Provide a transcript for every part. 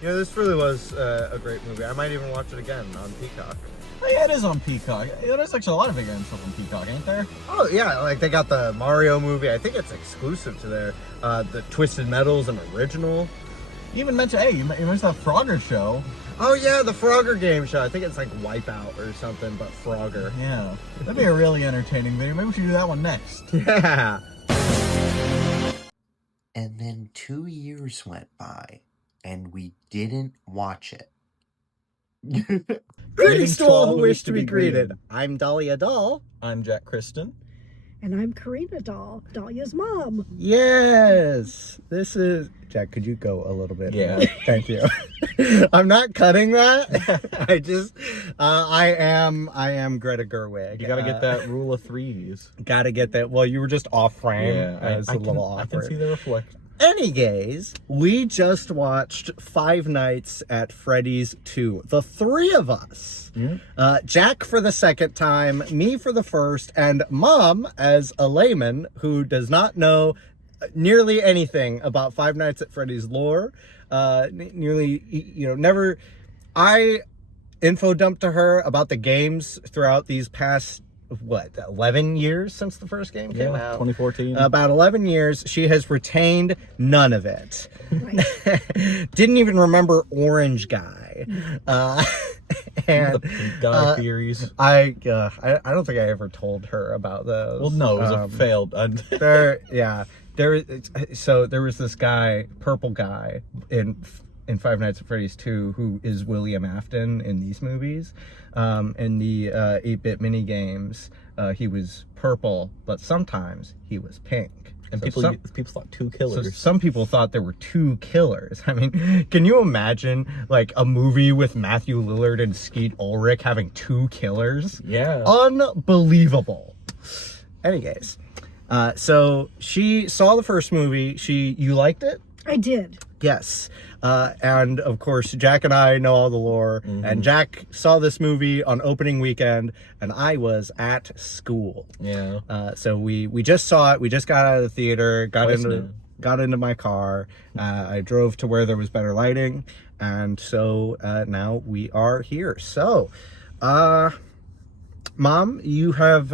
You know, this really was a great movie. I might even watch it again on Peacock. Oh, yeah, it is on Peacock. Yeah, there's actually a lot of video game stuff on Peacock, ain't there? Oh yeah, like they got the Mario movie. I think it's exclusive to their the Twisted Metals and original. You even mentioned, hey, you mentioned that Frogger show. Oh yeah, the Frogger game show. I think it's like Wipeout or something, but Frogger. Yeah, that'd be a really entertaining video. Maybe we should do that one next. Yeah. And then 2 years went by, and we didn't watch it. Greetings to all who wish to be greeted. I'm Dahlia Doll. I'm Jack Kristen. And I'm Karina Doll, Dahlia's mom. Yes, this is Jack. Could you go a little bit? Yeah. more? Thank you. I'm not cutting that. I just, I am Greta Gerwig. You gotta get that rule of threes. Gotta get that. Well, you were just off frame. Yeah, As a little awkward. I can see the reflection. Anyways, we just watched Five Nights at Freddy's 2. The three of us. Jack for the second time, me for the first, and Mom as a layman who does not know nearly anything about Five Nights at Freddy's lore. Never. I info dumped to her about the games throughout these past 11 years since the first game came out? 2014. About 11 years. She has retained none of it. Right. Didn't even remember Orange Guy. And the pink guy theories. I don't think I ever told her about those. Well, no, it was a failed. So there was this guy, purple guy, in Five Nights at Freddy's 2, who is William Afton in these movies. In the 8-bit mini games, he was purple, but sometimes he was pink. And So people thought two killers. So some people thought there were two killers. I mean, can you imagine like a movie with Matthew Lillard and Skeet Ulrich having two killers? Yeah. Unbelievable. Anyways, so she saw the first movie. You liked it? I did. Yes. And of course, Jack and I know all the lore. And Jack saw this movie on opening weekend, and I was at school. Yeah. So we just saw it. We just got out of the theater, got into my car. I drove to where there was better lighting, and so now we are here. So, Mom, you have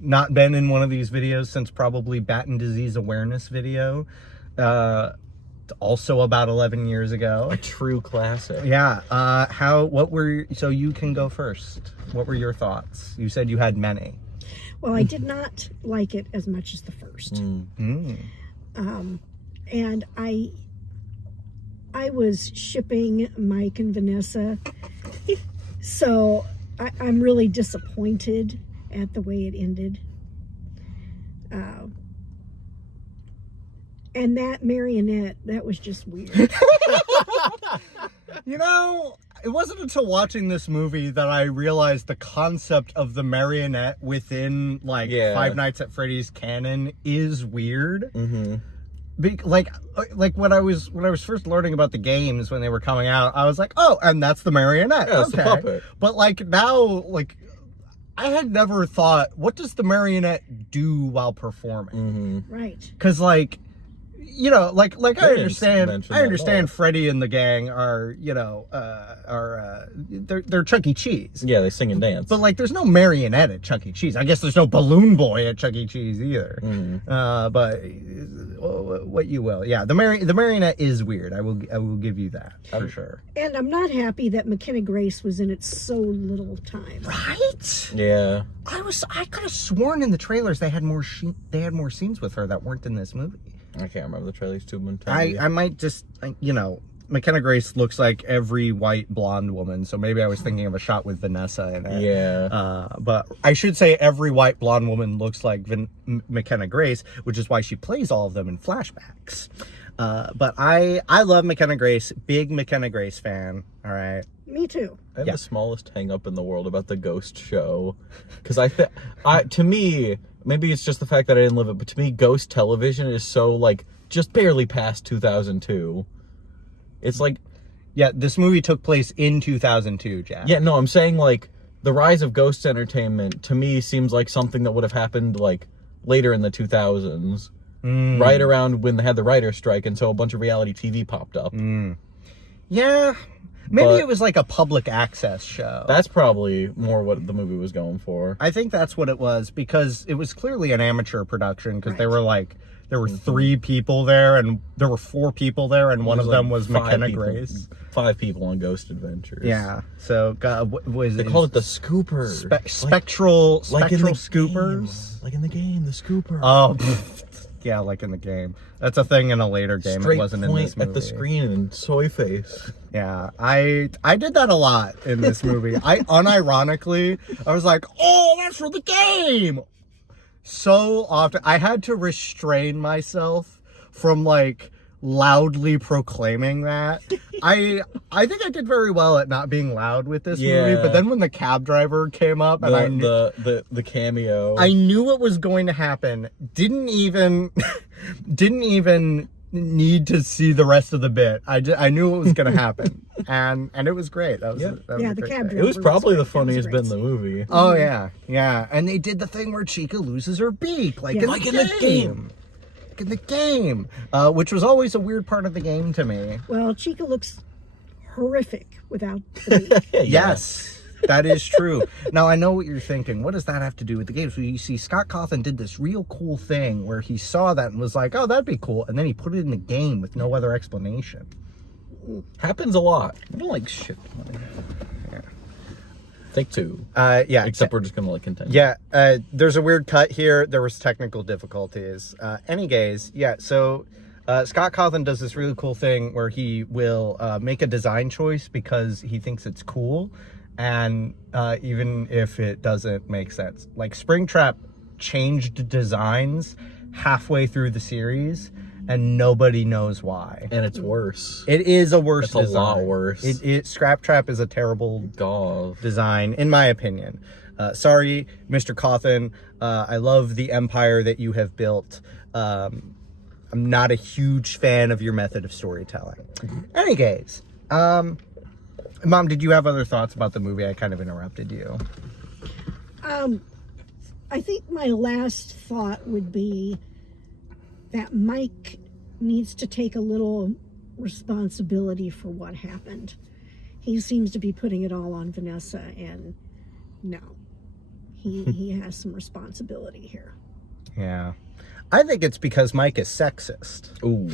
not been in one of these videos since probably Batten Disease Awareness video. Also about 11 years ago. A true classic. Yeah. So you can go first. What were your thoughts? You said you had many. Well, I did not like it as much as the first. And I was shipping Mike and Vanessa. So I'm really disappointed at the way it ended. And that marionette, that was just weird. You know, it wasn't until watching this movie that I realized the concept of the marionette within Five Nights at Freddy's canon is weird. Like when I was first learning about the games when they were coming out, I was like, oh, and that's the marionette. Yeah, it's the puppet. But now, I had never thought, what does the marionette do while performing? Right. Because I understand Freddy and the gang are, they're Chuck E. Cheese. Yeah, they sing and dance. But there's no marionette at Chuck E. Cheese. I guess there's no balloon boy at Chuck E. Cheese either. But what you will. Yeah, the marionette is weird. I will give you that for sure. And I'm not happy that McKenna Grace was in it so little time. Right? Yeah. I could have sworn in the trailers they had more scenes with her that weren't in this movie. I can't remember the trailers too much. I might just, McKenna Grace looks like every white blonde woman, so maybe I was thinking of a shot with Vanessa in it. Yeah. But I should say every white blonde woman looks like McKenna Grace, which is why she plays all of them in flashbacks. But I love McKenna Grace, big McKenna Grace fan, all right? Me too. I have the smallest hang up in the world about the Ghost show. Because to me, maybe it's just the fact that I didn't live it, but to me, Ghost television is so, just barely past 2002. It's Yeah, this movie took place in 2002, Jack. Yeah, no, I'm saying, the rise of Ghost entertainment, to me, seems like something that would have happened, later in the 2000s. Right around when they had the writer's strike, and so a bunch of reality TV popped up. Yeah. Maybe But- it was like a public access show. That's probably more what the movie was going for. I think that's what it was, because it was clearly an amateur production, because Right. there were 3 people there, and there were 4 people there, and one of them was McKenna Grace. 5 people on Ghost Adventures. Yeah. So, They called it the Scooper. spectral like in the scoopers. Game. Like in the game, the Scooper. Oh, yeah, like in the game. That's a thing in a later game. Straight It wasn't in point this movie. at the screen and soy face. Yeah, I did that a lot in this movie. I unironically, I was like, oh, that's from the game. So often, I had to restrain myself from like loudly proclaiming that. I think I did very well at not being loud with this movie, but then when the cab driver came up and I knew, the cameo, I knew what was going to happen. Didn't even need to see the rest of the bit. I knew what was going to happen, and it was great. That was Yeah. that was Yeah, a the great cab thing. it was probably the That was funniest bit in great. the movie. Oh yeah, and they did the thing where Chica loses her beak, like Yeah. in Like the in the game. Like in the game, which was always a weird part of the game to me. Well, Chica looks horrific without the beak. Yeah. Yes, that is true. Now, I know what you're thinking. What does that have to do with the game? So you see, Scott Cawthon did this real cool thing where he saw that and was like, oh, that'd be cool. And then he put it in the game with no other explanation. Happens a lot. I don't like shit. Take 2. Yeah. Except we're just gonna like continue. Yeah, there's a weird cut here. There was technical difficulties. Anyways, yeah, so Scott Cawthon does this really cool thing where he will make a design choice because he thinks it's cool, and even if it doesn't make sense. Like, Springtrap changed designs halfway through the series, and nobody knows why. And it's worse. It is a worse It's a design. lot worse. Scrap Trap is a terrible God. design, in my opinion. Sorry, Mr. Cawthon. I love the empire that you have built. I'm not a huge fan of your method of storytelling. Anyways, Mom, did you have other thoughts about the movie? I kind of interrupted you. I think my last thought would be that Mike needs to take a little responsibility for what happened. He seems to be putting it all on Vanessa, and no, he has some responsibility here. Yeah. I think it's because Mike is sexist. Ooh.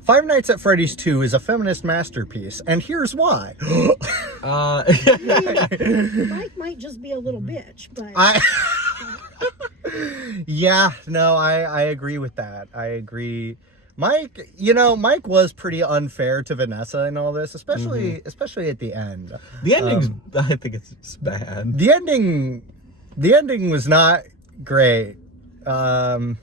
Five Nights at Freddy's 2 is a feminist masterpiece, and here's why. Mike might just be a little bitch, but Yeah, no, I agree with that. I agree. Mike was pretty unfair to Vanessa in all this, especially at the end. The ending's, I think it's bad. The ending was not great. I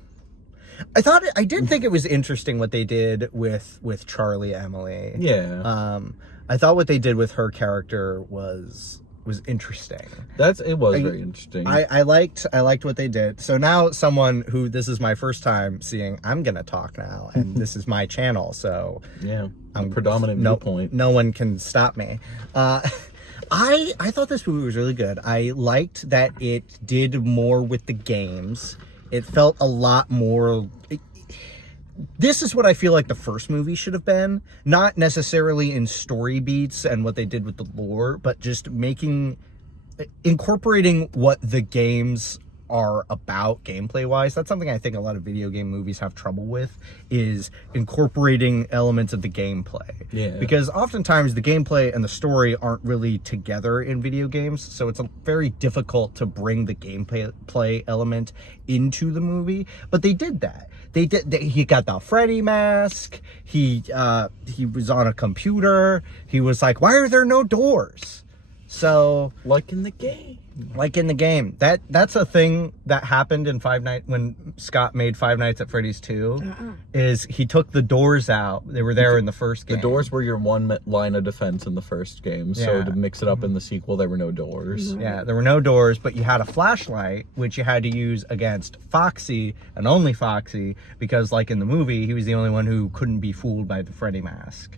did think it was interesting what they did with Charlie Emily. Yeah. I thought what they did with her character was interesting. It was very interesting. I liked what they did. So now someone who this is my first time seeing, I'm gonna talk now, and this is my channel, so yeah. I'm Predominant viewpoint. No one can stop me. I thought this movie was really good. I liked that it did more with the games. It felt a lot more. This is what I feel like the first movie should have been. Not necessarily in story beats and what they did with the lore, but just incorporating what the games are about gameplay wise. That's something I think a lot of video game movies have trouble with, is incorporating elements of the gameplay. Yeah. Because oftentimes the gameplay and the story aren't really together in video games, so it's very difficult to bring the gameplay element into the movie. But they did that. He got the Freddy mask. He was on a computer. He was like, "Why are there no doors?" So, like in the game. That's a thing that happened in when Scott made Five Nights at Freddy's 2, is he took the doors out. They were there in the first game. The doors were your one line of defense in the first game, so Yeah. to mix it up in the sequel, there were no doors. Yeah, there were no doors, but you had a flashlight, which you had to use against Foxy, and only Foxy, because like in the movie, he was the only one who couldn't be fooled by the Freddy mask.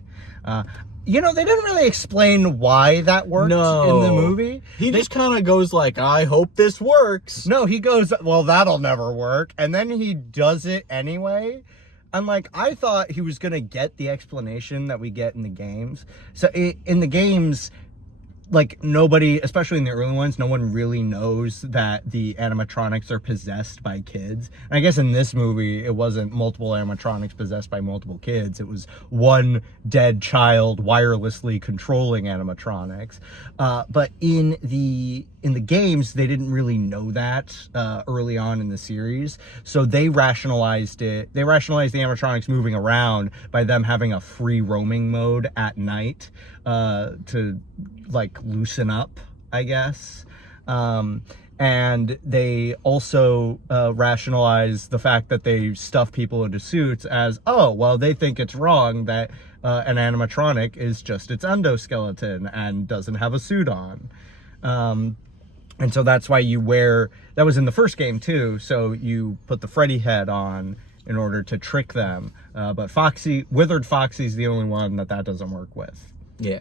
They didn't really explain why that worked in the movie. He just kind of goes like, I hope this works. No, he goes, well, that'll never work. And then he does it anyway. And, like, I thought he was going to get the explanation that we get in the games. So, in the games, like, nobody, especially in the early ones, no one really knows that the animatronics are possessed by kids. And I guess in this movie, it wasn't multiple animatronics possessed by multiple kids. It was one dead child wirelessly controlling animatronics. But in the games, they didn't really know that early on in the series. So they rationalized it. They rationalized the animatronics moving around by them having a free roaming mode at night to, like, loosen up, I guess. And they also rationalize the fact that they stuff people into suits as, oh, well, they think it's wrong that an animatronic is just its endoskeleton and doesn't have a suit on. And so that's why you wear, that was in the first game too, so you put the Freddy head on in order to trick them. But Withered Foxy's the only one that doesn't work with. Yeah.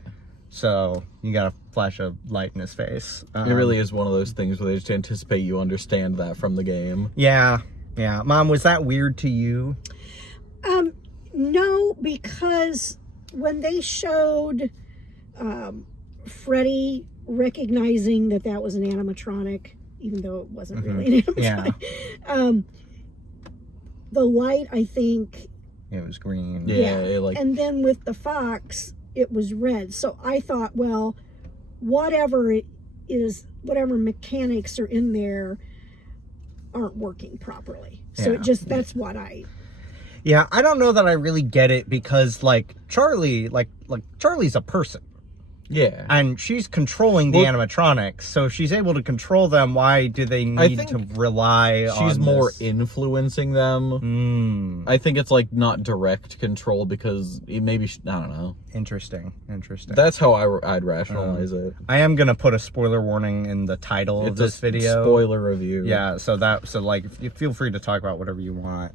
So you got a flash of light in his face. It really is one of those things where they just anticipate you understand that from the game. Yeah. Mom, was that weird to you? No, because when they showed Freddy recognizing that was an animatronic, even though it wasn't really an animatronic, the light, I think... It was green. Yeah. And then with the fox, it was red. So I thought, well, whatever it is, whatever mechanics are in there aren't working properly. So that's what I... Yeah, I don't know that I really get it because, like, Charlie, like Charlie's a person. Yeah. And she's controlling the animatronics, so if she's able to control them, why do they need to rely on she's more this? influencing them. I think it's, like, not direct control because it maybe, I don't know. Interesting. That's how I'd rationalize it. I am going to put a spoiler warning in the title of this video. Spoiler review. Yeah, so like, you feel free to talk about whatever you want.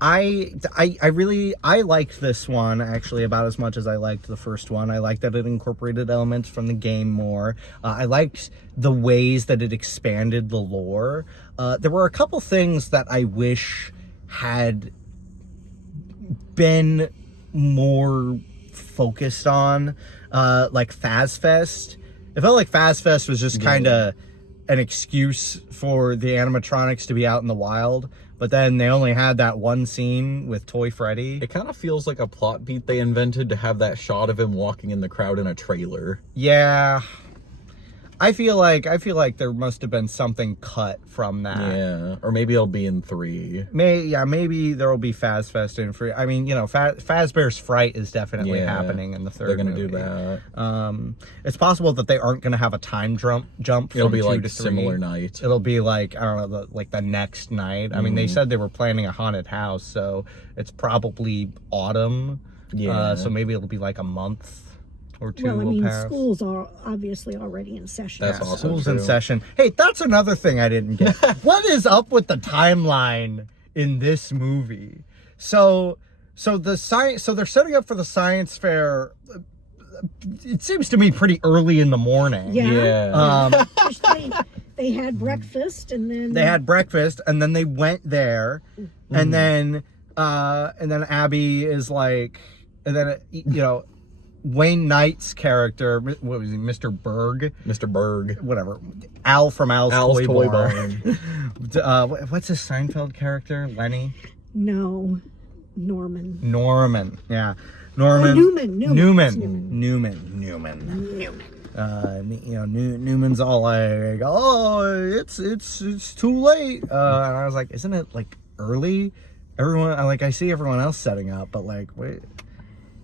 I liked this one, actually, about as much as I liked the first one. I liked that it incorporated elements from the game more. I liked the ways that it expanded the lore. There were a couple things that I wish had been more focused on, like FazFest. It felt like FazFest was just kind of an excuse for the animatronics to be out in the wild, but then they only had that one scene with Toy Freddy. It kind of feels like a plot beat they invented to have that shot of him walking in the crowd in a trailer. Yeah. I feel like there must have been something cut from that. Yeah, or maybe it'll be in 3. Maybe there will be FazFest in 3. I mean, you know, Fazbear's Fright is definitely happening in the 3rd They're going to movie. do that. It's possible that they aren't going to have a time jump It'll from be 2 like to 3. similar night. It'll be like, I don't know, like the next night. I mean, they said they were planning a haunted house, so it's probably autumn. Yeah. So maybe it'll be like a month or 2 Well, I will mean, pass. schools are obviously already in session. That's also School's true. in session. Hey, that's another thing I didn't get. What is up with the timeline in this movie? So they're setting up for the science fair. It seems to me pretty early in the morning. Yeah. They had breakfast and then they went there, and then Abby is like, and then Wayne Knight's character, what was he, Mr. Berg? Mr. Berg. Whatever. Al from Al's Toy Barn. What's his Seinfeld character? Lenny? No. Norman. Yeah. Norman. Newman. Newman's all like, oh, it's too late. And I was like, isn't it like early? I see everyone else setting up, but like, wait,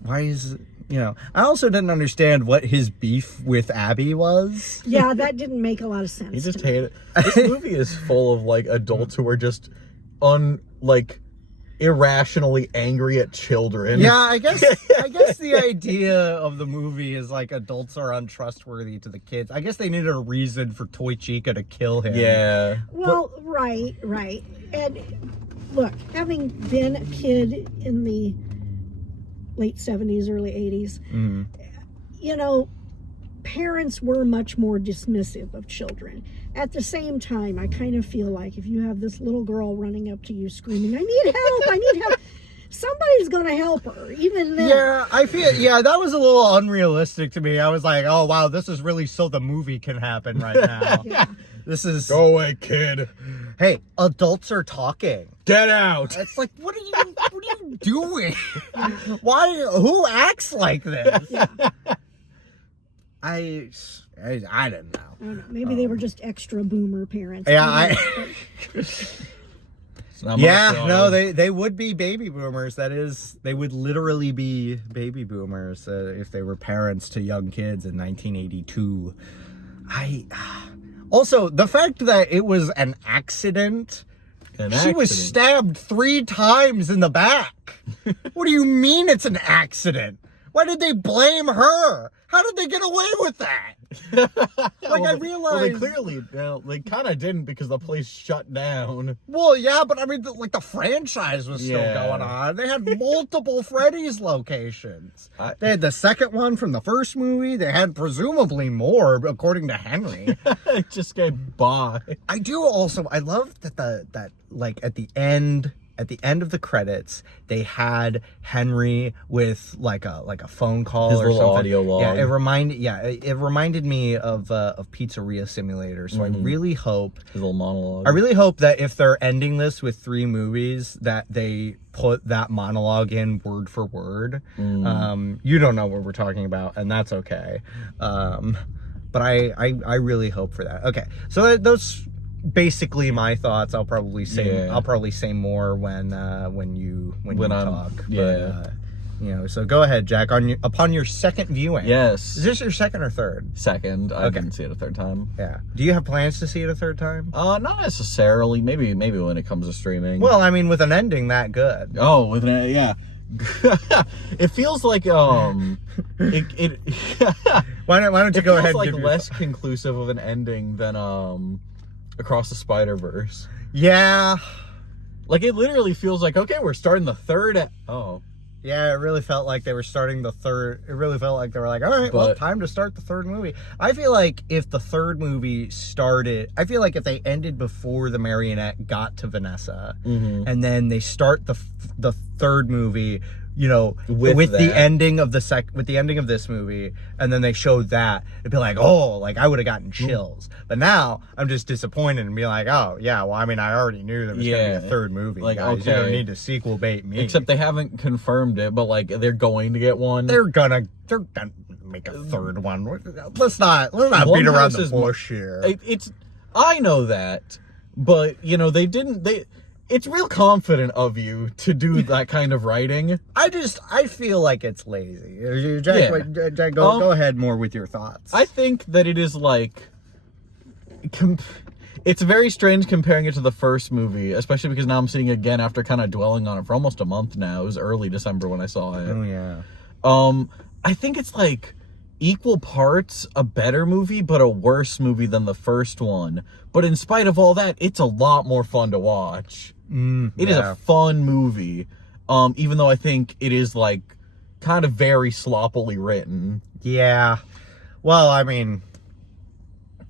why is it? I also didn't understand what his beef with Abby was. Yeah, that didn't make a lot of sense. He just hated it. This movie is full of, like, adults who are just, irrationally angry at children. Yeah, I guess the idea of the movie is, like, adults are untrustworthy to the kids. I guess they needed a reason for Toy Chica to kill him. Yeah. Well, right. And, look, having been a kid in the late 70s, early 80s, parents were much more dismissive of children. At the same time, I kind of feel like if you have this little girl running up to you screaming, I need help, I need help, somebody's going to help her, even then. Yeah, I feel, that was a little unrealistic to me. I was like, oh, wow, this is really so the movie can happen right now. Yeah. This is... Go away, kid. Hey, adults are talking. Get out. It's like, what are you doing? Who acts like this? Yeah. I didn't know. I don't know. Maybe they were just extra boomer parents. Yeah, No, they would be baby boomers. That is, they would literally be baby boomers if they were parents to young kids in 1982. Also, the fact that it was an accident. She was stabbed 3 times in the back. What do you mean it's an accident? Why did they blame her? How did they get away with that? I realized... Well, they clearly... they kind of didn't because the place shut down. Well, yeah, but I mean, the franchise was still going on. They had multiple Freddy's locations. They had the second one from the first movie. They had presumably more, according to Henry. It just gave by. I do also... I love that at the end of the credits, they had Henry with like a phone call His or little something. audio log. It reminded me of Pizzeria Simulator. So I really hope His little monologue. I really hope that if they're ending this with 3 movies, that they put that monologue in word for word. You don't know what we're talking about, and that's okay. But I really hope for that. Okay, so those basically my thoughts. I'll probably say more when you talk. Yeah. But, so go ahead, Jack. Upon your second viewing. Yes. Is this your second or third? Second. I didn't see it a third time. Yeah. Do you have plans to see it a third time? Not necessarily. Maybe when it comes to streaming. Well, I mean, with an ending that good. Oh, yeah. It feels like Why don't you go ahead? It and feels like less conclusive of an ending than Across the Spider-Verse. Yeah. Like, it literally feels like, okay, we're starting the third. Yeah, it really felt like they were starting the third. It really felt like they were like, all right, well, time to start the third movie. I feel like if the third movie started, I feel like if they ended before the marionette got to Vanessa, and then they start the third movie, with the ending of this movie, and then they showed that, it'd be like, oh, like I would have gotten chills. But now I'm just disappointed and be like, oh yeah, well, I mean, I already knew there was gonna be a third movie. Like, guys. okay, You don't need to sequel bait me. Except they haven't confirmed it, but like they're going to get one. They're gonna make a third one. Let's not beat around the bush here. I know that, but they didn't. It's real confident of you to do that kind of writing. I feel like it's lazy. Jack, go ahead more with your thoughts. I think that it is like... It's very strange comparing it to the first movie, especially because now I'm seeing it again after kind of dwelling on it for almost a month now. It was early December when I saw it. Oh, yeah. I think it's like equal parts a better movie, but a worse movie than the first one. But in spite of all that, it's a lot more fun to watch. It is a fun movie, even though I think it is like kind of very sloppily written. Yeah. Well, I mean,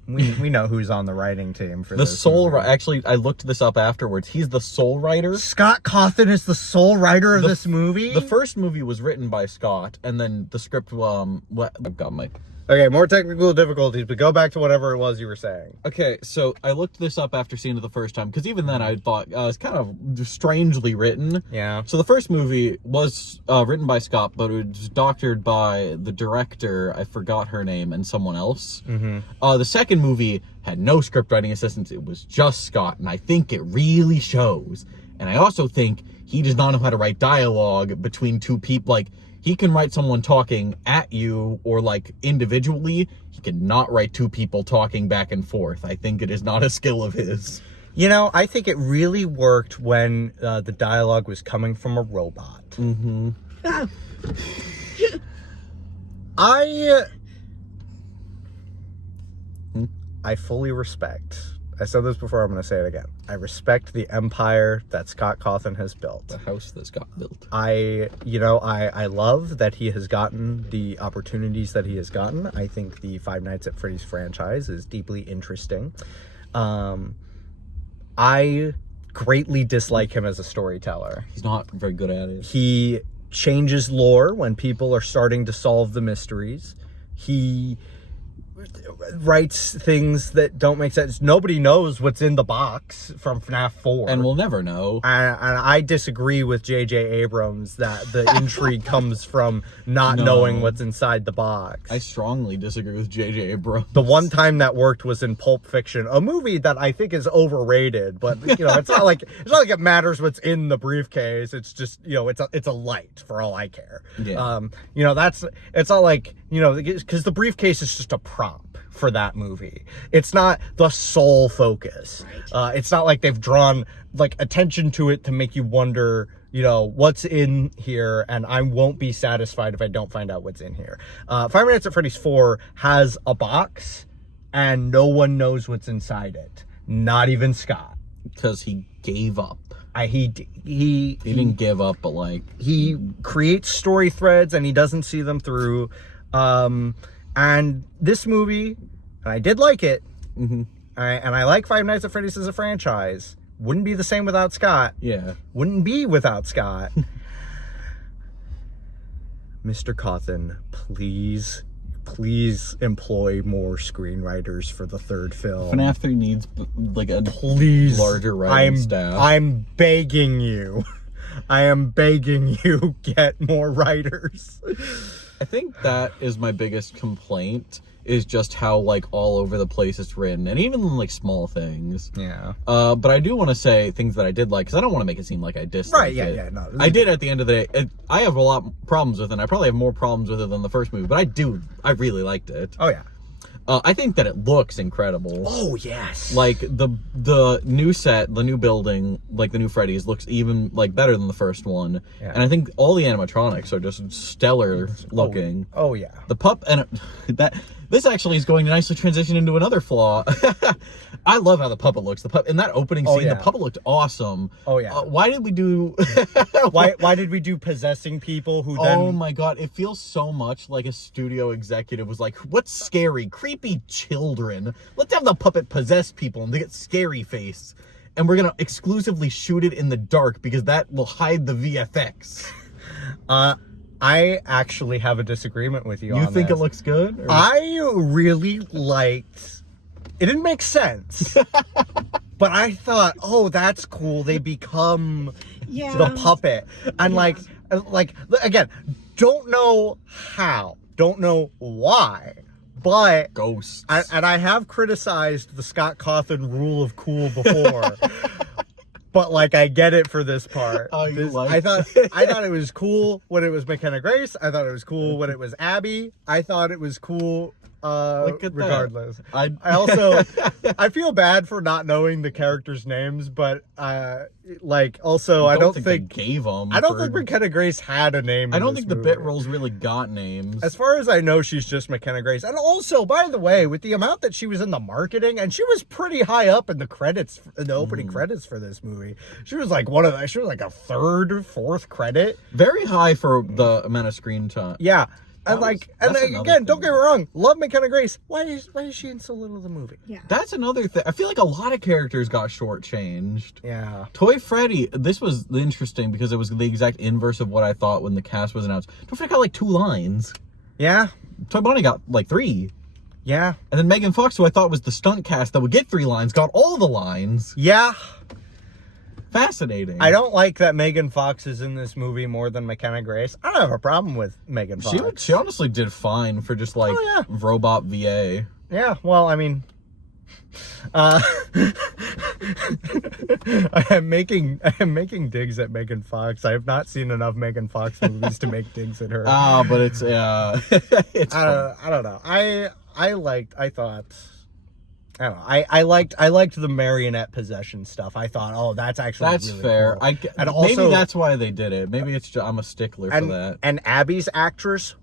we know who's on the writing team for this movie. Actually, I looked this up afterwards. He's the sole writer. Scott Cawthon is the sole writer of this movie? The first movie was written by Scott, and then the script, I've got my... Okay, more technical difficulties, but go back to whatever it was you were saying. Okay, so I looked this up after seeing it the first time, because even then I thought it's kind of strangely written. Yeah. So the first movie was written by Scott, but it was doctored by the director, I forgot her name, and someone else. The second movie had no script writing assistants, it was just Scott, and I think it really shows. And I also think he does not know how to write dialogue between two people. Like, he can write someone talking at you or like individually. He cannot write two people talking back and forth. I think it is not a skill of his. I think it really worked when the dialogue was coming from a robot. I fully respect I said this before, I'm going to say it again. I respect the empire that Scott Cawthon has built. The house that Scott built. I love that he has gotten the opportunities that he has gotten. I think the Five Nights at Freddy's franchise is deeply interesting. I greatly dislike him as a storyteller. He's not very good at it. He changes lore when people are starting to solve the mysteries. He writes things that don't make sense. Nobody knows what's in the box from FNAF 4. And we'll never know. And I disagree with J.J. Abrams that the intrigue comes from not knowing what's inside the box. I strongly disagree with J.J. Abrams. The one time that worked was in Pulp Fiction, a movie that I think is overrated, but it's not like it matters what's in the briefcase. It's just, it's a light for all I care. Yeah. It's not like, because the briefcase is just a prop for that movie. It's not the sole focus. Right. It's not like they've drawn attention to it to make you wonder, what's in here, and I won't be satisfied if I don't find out what's in here. Five Nights at Freddy's 4 has a box, and no one knows what's inside it. Not even Scott. Because he gave up. He didn't give up, but he creates story threads and he doesn't see them through. And this movie, and I did like it, and I like Five Nights at Freddy's as a franchise. Wouldn't be the same without Scott. Yeah. Wouldn't be without Scott. Mr. Cawthon, please employ more screenwriters for the third film. FNAF 3 needs a larger writing staff. I'm begging you. I am begging you, get more writers. I think that is my biggest complaint, is just how all over the place it's written, and even small things. Yeah. But I do want to say things that I did like, because I don't want to make it seem like I dislike it. Yeah, no. I did at the end of the day. I have a lot of problems with it, and I probably have more problems with it than the first movie, but I really liked it. Oh, yeah. I think that it looks incredible. Oh, yes. The new set, the new building, the new Freddy's looks even better than the first one. Yeah. And I think all the animatronics are just stellar looking. Oh, yeah. The pup and this actually is going to nicely transition into another flaw. I love how the puppet looks. The puppet in that opening scene, yeah. the puppet looked awesome. Oh, yeah. Why did we do? Why did we do possessing people who then? Oh my god! It feels so much like a studio executive was like, "What's scary? Creepy children. Let's have the puppet possess people and they get scary face, and we're gonna exclusively shoot it in the dark because that will hide the VFX." I actually have a disagreement with you. You on think this. it looks good? Or? I really liked. It didn't make sense, but I thought, oh, that's cool. They become the puppet, and again, don't know how, don't know why, but ghosts. And I have criticized the Scott Cawthon rule of cool before. But I get it for this part. Oh, I thought it was cool when it was McKenna Grace. I thought it was cool when it was Abby. I thought it was cool regardless. I also I feel bad for not knowing the characters' names, but also I don't think they gave them. I don't think McKenna Grace had a name. I don't think the bit roles really got names. As far as I know, she's just McKenna Grace. And also, by the way, with the amount that she was in the marketing, and she was pretty high up in the credits, in the opening credits for this movie. She was she was a third, fourth credit. Very high for the amount of screen time. Yeah. And again, don't get me wrong, love McKenna Grace. Why is she in so little of the movie? Yeah. That's another thing. I feel like a lot of characters got shortchanged. Yeah. Toy Freddy, this was interesting because it was the exact inverse of what I thought when the cast was announced. Toy Freddy got 2 lines. Yeah. Toy Bonnie got 3. Yeah. And then Megan Fox, who I thought was the stunt cast that would get 3 lines, got all the lines. Yeah. Fascinating. I don't like that Megan Fox is in this movie more than McKenna Grace. I don't have a problem with Megan Fox. She honestly did fine for just robot VA. Yeah, well, I mean, I am making digs at Megan Fox. I have not seen enough Megan Fox movies to make digs at her. But it's it's I don't know. I liked the marionette possession stuff. I thought, oh, that's actually really fair. cool. And also, maybe that's why they did it. Maybe it's just, I'm a stickler for that. And Abby's actress,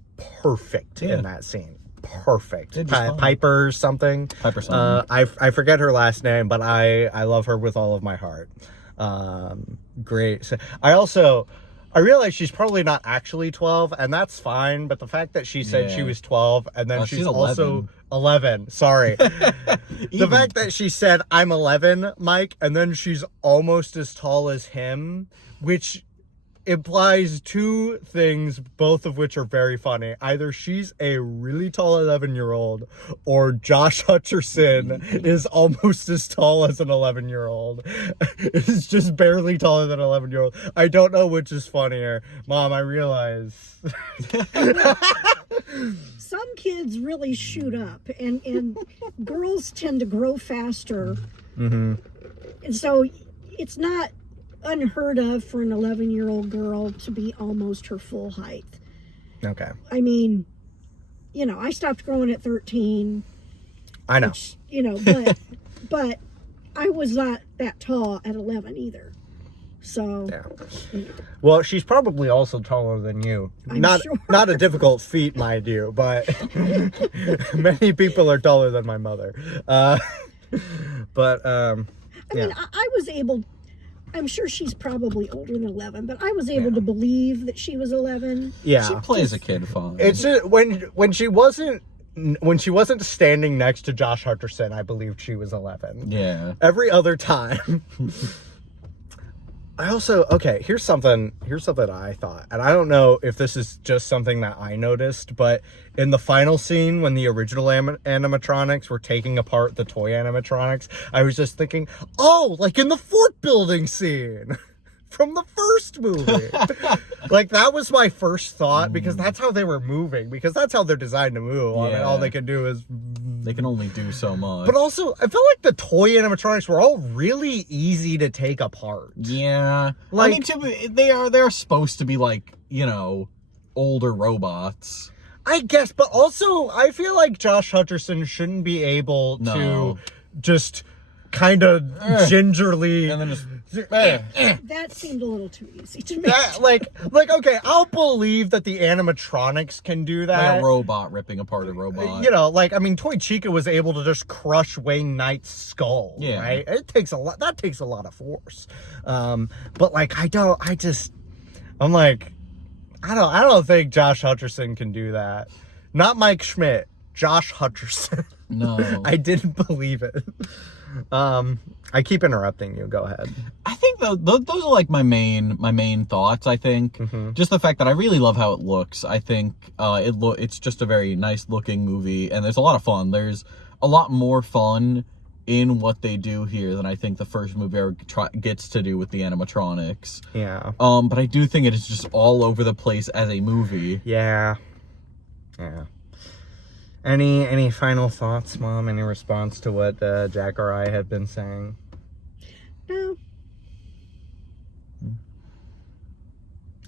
perfect in that scene. perfect. They're just fun. Piper something. Piper something. I forget her last name, but I love her with all of my heart. Great. So, I realize she's probably not actually 12, and that's fine, but the fact that she said she was 12, and then she's also 11. Sorry. The fact that she said, I'm 11, Mike, and then she's almost as tall as him, which implies two things, both of which are very funny. Either she's a really tall 11-year-old, or Josh Hutcherson is almost as tall as an 11-year-old. Is just barely taller than an 11-year-old. I don't know which is funnier. Mom, I realize. Some kids really shoot up, and girls tend to grow faster. Mm-hmm. And so it's not unheard of for an 11-year-old girl to be almost her full height. Okay. I mean, I stopped growing at 13. I know. Which, but I was not that tall at 11 either. So. Yeah. Well, she's probably also taller than you. I'm not sure. Not a difficult feat, mind you, but many people are taller than my mother. I mean, I was able. I'm sure she's probably older than 11, but I was able to believe that she was 11. Yeah. She plays a kid fun. It's just, when she wasn't standing next to Josh Hutcherson, I believed she was 11. Yeah. Every other time. Here's something I thought, and I don't know if this is just something that I noticed, but in the final scene when the original animatronics were taking apart the toy animatronics, I was just thinking, like in the fort building scene from the first movie. Like, that was my first thought, because that's how they were moving, because that's how they're designed to move. I mean, all they can do is... They can only do so much. But also, I feel like the toy animatronics were all really easy to take apart. Yeah. Like, I mean, they're supposed to be like, older robots. I guess, but also, I feel like Josh Hutcherson shouldn't be able to just kind of gingerly... And then just... That seemed a little too easy to me. Okay, I'll believe that the animatronics can do that. Like a robot ripping apart a robot. Toy Chica was able to just crush Wayne Knight's skull, right? It takes a lot. That takes a lot of force. I don't think Josh Hutcherson can do that. Not Mike Schmidt. Josh Hutcherson. No. I didn't believe it. I keep interrupting you. Go ahead. I think those are like my main thoughts. I think just the fact that I really love how it looks. I think it's just a very nice looking movie, and there's a lot of fun. There's a lot more fun in what they do here than I think the first movie ever gets to do with the animatronics. Yeah. But I do think it is just all over the place as a movie. Yeah. Yeah. Any final thoughts, Mom? Any response to what Jack or I have been saying? No.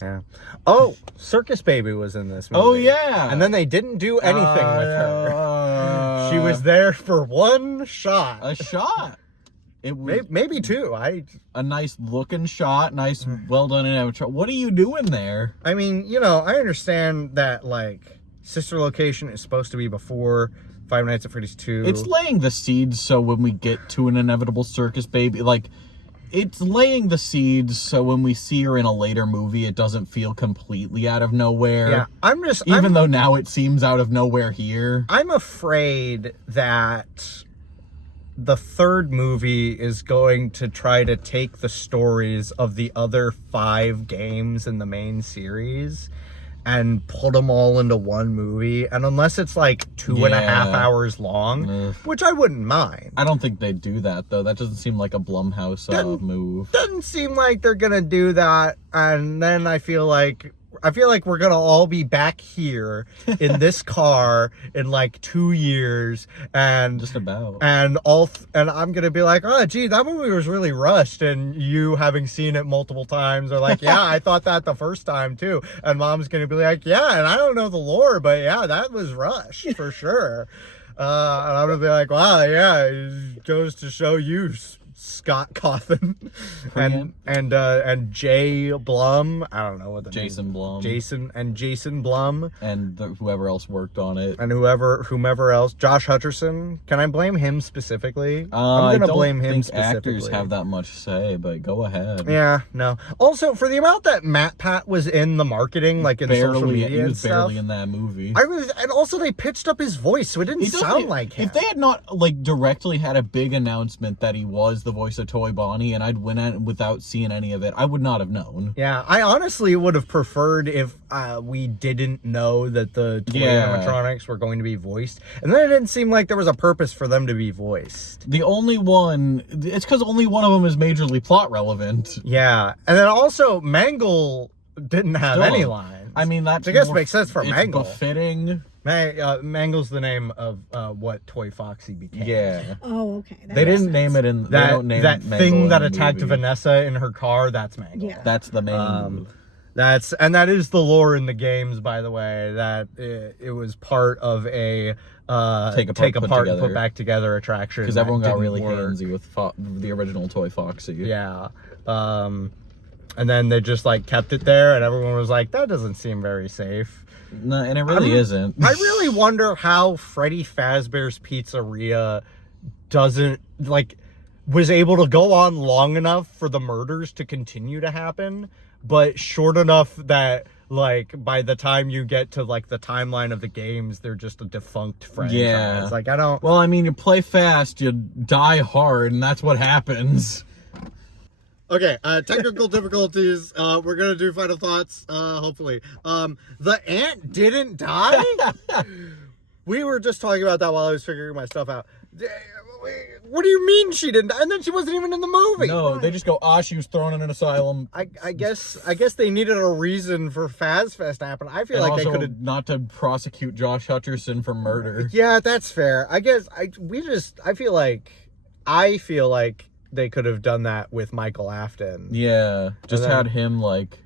Yeah. Oh, Circus Baby was in this movie. Oh, yeah. And then they didn't do anything with her. She was there for one shot. A shot. It was maybe two. A nice looking shot, nice, well done animatronic. What are you doing there? I mean, I understand that, Sister Location is supposed to be before Five Nights at Freddy's 2. It's laying the seeds so when we get to an inevitable Circus Baby, it's laying the seeds so when we see her in a later movie, it doesn't feel completely out of nowhere. Yeah, Even though now it seems out of nowhere here. I'm afraid that the third movie is going to try to take the stories of the other 5 games in the main series and put them all into one movie. And unless it's 2.5 hours long, which I wouldn't mind. I don't think they'd do that, though. That doesn't seem like a Blumhouse move. Doesn't seem like they're gonna do that. And then I feel like we're gonna all be back here in this car in 2 years, and just about, and I'm gonna be like, oh gee, that movie was really rushed, and you, having seen it multiple times, are like, yeah, I thought that the first time too, and Mom's gonna be like, yeah, and I don't know the lore, but yeah, that was rushed for sure. And I'm gonna be like, wow, yeah, it goes to show you Scott Cawthon and Jay Blum. I don't know what the Jason Blum. Jason Blum And whoever else worked on it. and whomever else. Josh Hutcherson. Can I blame him specifically? I'm gonna blame him specifically. Actors have that much say, but go ahead. Yeah, no. Also, for the amount that MegaPacKid was in the marketing, like in social media, he was and stuff, barely in that movie. and also they pitched up his voice, so it didn't sound like him. If they had not like directly had a big announcement that he was the voice of Toy Bonnie, and I'd went at without seeing any of it, I would not have known. Yeah, I honestly would have preferred if we didn't know that the toy animatronics were going to be voiced, and then it didn't seem like there was a purpose for them to be voiced. The only one, it's because only one of them is majorly plot relevant. Yeah, and then also Mangle didn't have any lines. I mean, that I guess makes sense for Mangle. Befitting. Mangle's the name of what Toy Foxy became. Yeah. Oh, okay. They didn't name it in that thing that in the attacked movie. Vanessa in her car. That's Mangle. Yeah. That's the main. That is the lore in the games, by the way. That it was part of a take apart and put back together attraction because everyone got really work. handsy with the original Toy Foxy. Yeah. And then they just like kept it there, and everyone was like, "That doesn't seem very safe." No, and it really isn't. I really wonder how Freddy Fazbear's Pizzeria was able to go on long enough for the murders to continue to happen, but short enough that like by the time you get to like the timeline of the games, they're just a defunct franchise. Yeah. Like I don't. Well, I mean, you play fast, you die hard, and that's what happens. Okay, technical difficulties. We're gonna do final thoughts, hopefully. The ant didn't die? We were just talking about that while I was figuring my stuff out. What do you mean she didn't die? And then she wasn't even in the movie. No, they just go, she was thrown in an asylum. I guess they needed a reason for FazFest to happen. I feel like they could have not to prosecute Josh Hutcherson for murder. Yeah, that's fair. I guess I feel like they could have done that with Michael Afton. Yeah, just had him like,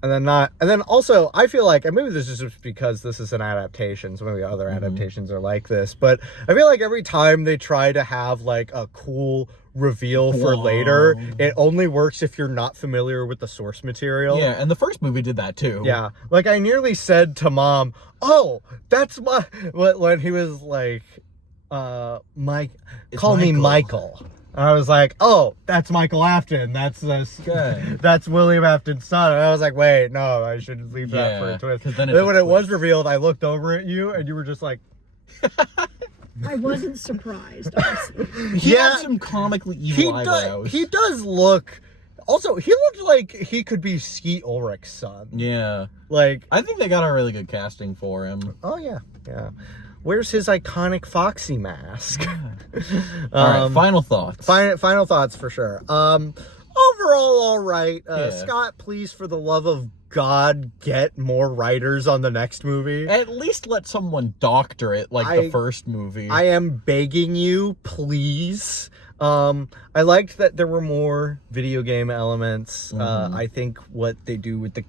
and then also I feel like, and maybe this is just because this is an adaptation, so maybe other adaptations are like this, but I feel like every time they try to have like a cool reveal for later, it only works if you're not familiar with the source material. Yeah, and the first movie did that too. Yeah, like I nearly said to Mom, "Oh, that's when he was like, Mike, call me Michael." I was like, "Oh, that's Michael Afton. That's William Afton's son." And I was like, "Wait, no, I should leave that for a twist." Because then when it was revealed, I looked over at you, and you were just like, I wasn't surprised. Honestly. He had some comically evil eyebrows. He does look. Also, he looked like he could be Skeet Ulrich's son. Yeah, like I think they got a really good casting for him. Oh yeah. Where's his iconic Foxy mask? All right, final thoughts. Final thoughts for sure. Overall, all right. Yeah. Scott, please, for the love of God, get more writers on the next movie. At least let someone doctor it like the first movie. I am begging you, please. I liked that there were more video game elements. I think what they do with the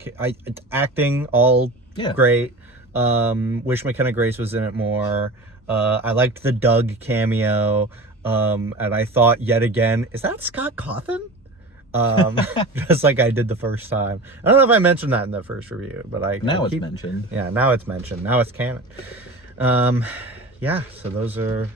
acting, all great. Wish McKenna Grace was in it more. I liked the Doug cameo. And I thought yet again, is that Scott Cawthon? Just like I did the first time. I don't know if I mentioned that in the first review, but it's mentioned. Yeah, now it's mentioned. Now it's canon. Yeah, so those are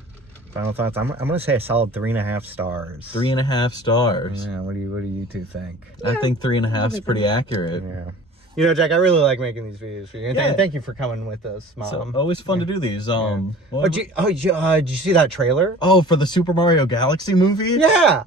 final thoughts. I'm gonna say a solid 3.5 stars. 3.5 stars. Yeah, what do you two think? I think 3.5 is pretty accurate. Yeah. You know, Jack, I really like making these videos for you. And thank you for coming with us, Mom. So, always fun to do these. Did you see that trailer? Oh, for the Super Mario Galaxy movie? Yeah.